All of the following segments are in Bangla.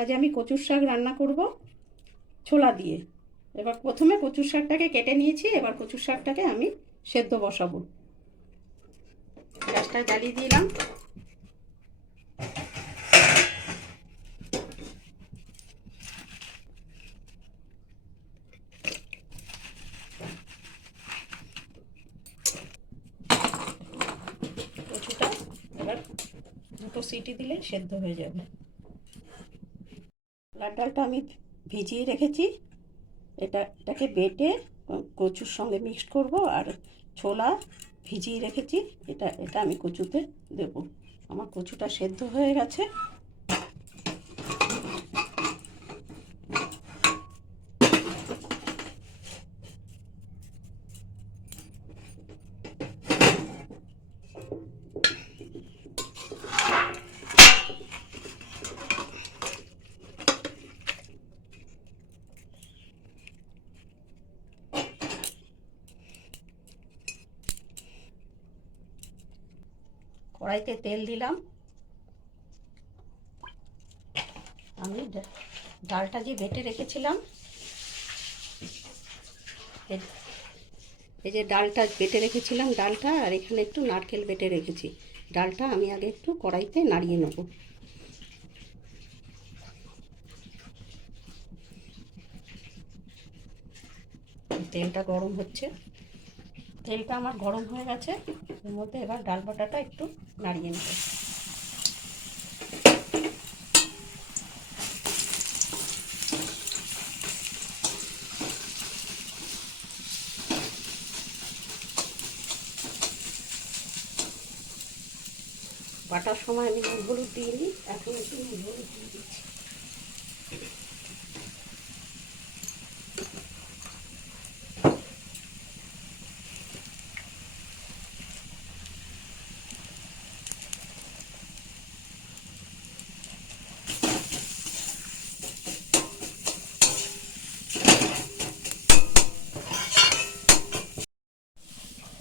আজ আমি কচুর শাক রান্না করব ছোলা দিয়ে। এবার প্রথমে কচুর শাকটাকে কেটে নিয়েছি, এবার কচুর শাকটাকে আমি সেদ্ধ বসাবো। গ্যাসটা জ্বালিয়ে দিলাম। কচুটা এবার দুটো সিটি দিলে সেদ্ধ হয়ে যাবে। ছোলার ডালটা আমি ভিজিয়ে রেখেছি, এটাকে বেটে কচুর সঙ্গে মিক্সড করব। আর ছোলা ভিজিয়ে রেখেছি, এটা আমি কচুতে দেব। আমার কচুটা সেদ্ধ হয়ে গেছে। কড়াইতে তেল দিলাম। আমি ডালটা যে বেটে রেখেছিলাম, এই যে ডালটা বেটে রেখেছিলাম, ডালটা আর এখানে একটু নারকেল বেটে রেখেছি। ডালটা আমি আগে একটু কড়াইতে নাড়িয়ে নেব। তেলটা গরম হচ্ছে, তেলটা আমার গরম হয়ে গেছে। এর মধ্যে এবার ডাল বাটাটা একটু নাড়িয়ে নেব। বাটার সময় আমি নুন হলুদ দিইনি, এখন একটু নুন হলুদ দিয়ে দিচ্ছি।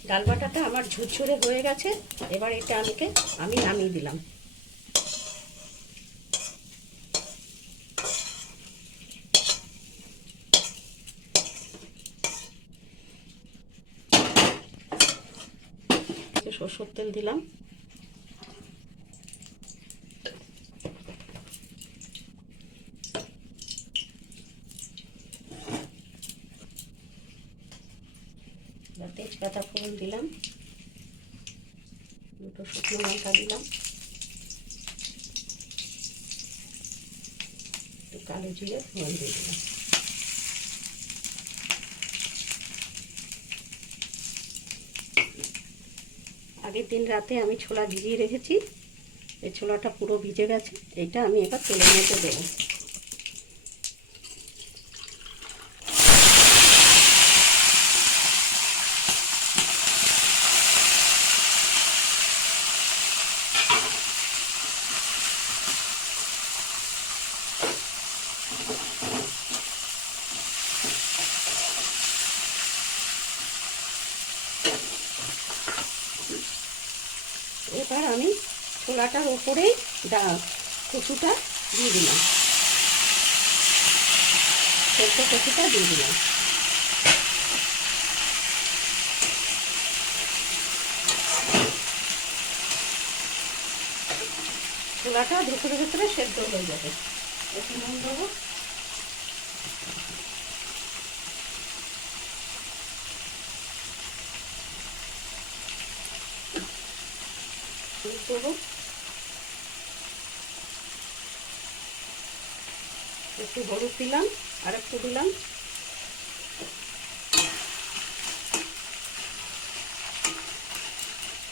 ডাল বাটাটা আমার ঝুরঝুরে হয়ে গেছে। এবার এটা আমি নামিয়ে দিলাম। সরষের তেল দিলাম। তেজপাতা ফোড়ন দিলাম, দুটো শুকনো লঙ্কা দিলাম, একটু কালো জিরে ফোড়ন দিয়ে দিলাম। আগের দিন রাতে আমি ছোলা ভিজিয়ে রেখেছি, এই ছোলাটা পুরো ভিজে গেছে। এটা আমি এবার তেলের মধ্যে দেবো। এবার আমি ছোলাটার ওপরেই কচুটা দিয়ে দিলাম, সেদ্ধ কচুটা দিয়ে দিলাম। ছোলাটা ভেতরে ভেতরে সেদ্ধ হয়ে যাবে। একটু নুন দেবো, দেবো একটু হলুদ দিলাম, আর একটু দিলাম।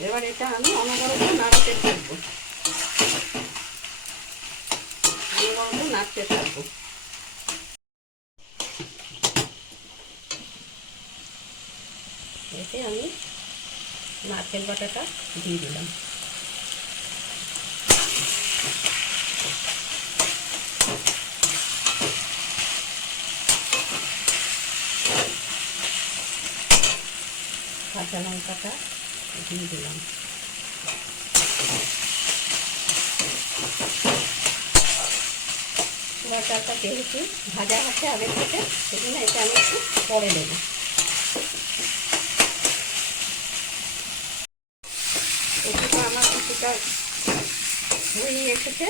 এবার এটা আমি অনবরত নাড়তে থাকবো, অনবরত নাড়তে থাকবো। এতে আমি নারকেল বাটাটা দিয়ে দিলাম। কাঁচা লঙ্কাটা দিয়ে দিলাম। ছোলার ডালটা যেহেতু ভাজা আছে আগের থেকে, সেজন্য এটা আমি একটু পরে দেবো। কচুটা আমার কিছুটা হয়ে এসেছে,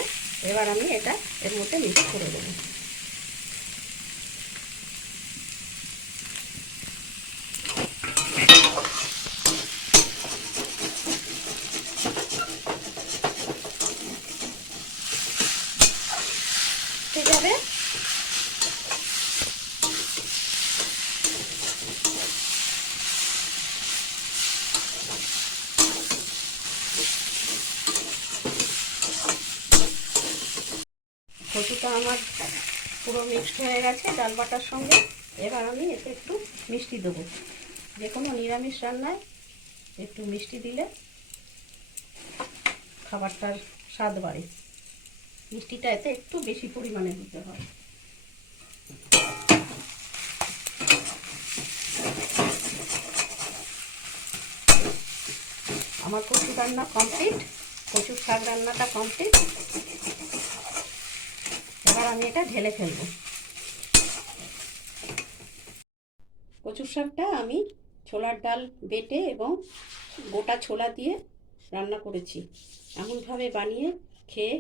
এবার আমি এটা এর মধ্যে মিক্স করে দেবো। ঠিক আছে, কচুটা আমার পুরো মিক্সড হয়ে গেছে ডাল বাটার সঙ্গে। এবার আমি এতে একটু মিষ্টি দেবো। যে কোনো নিরামিষ রান্নায় একটু মিষ্টি দিলে খাবারটার স্বাদ বাড়ে। মিষ্টিটা এতে একটু বেশি পরিমাণে দিতে হয়। আমার কচু রান্না কমপ্লিট, কচুর শাক রান্নাটা কমপ্লিট। এবার আমি এটা ঢেলে ফেলবো। কচুর শাকটা আমি ছোলার ডাল বেটে এবং গোটা ছোলা দিয়ে রান্না করেছি। এমনভাবে বানিয়ে খেয়ে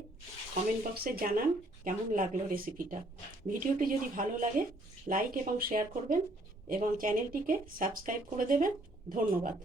কমেন্ট বক্সে জানান কেমন লাগলো রেসিপিটা। ভিডিওটি যদি ভালো লাগে লাইক এবং শেয়ার করবেন এবং চ্যানেলটিকে সাবস্ক্রাইব করে দেবেন। ধন্যবাদ।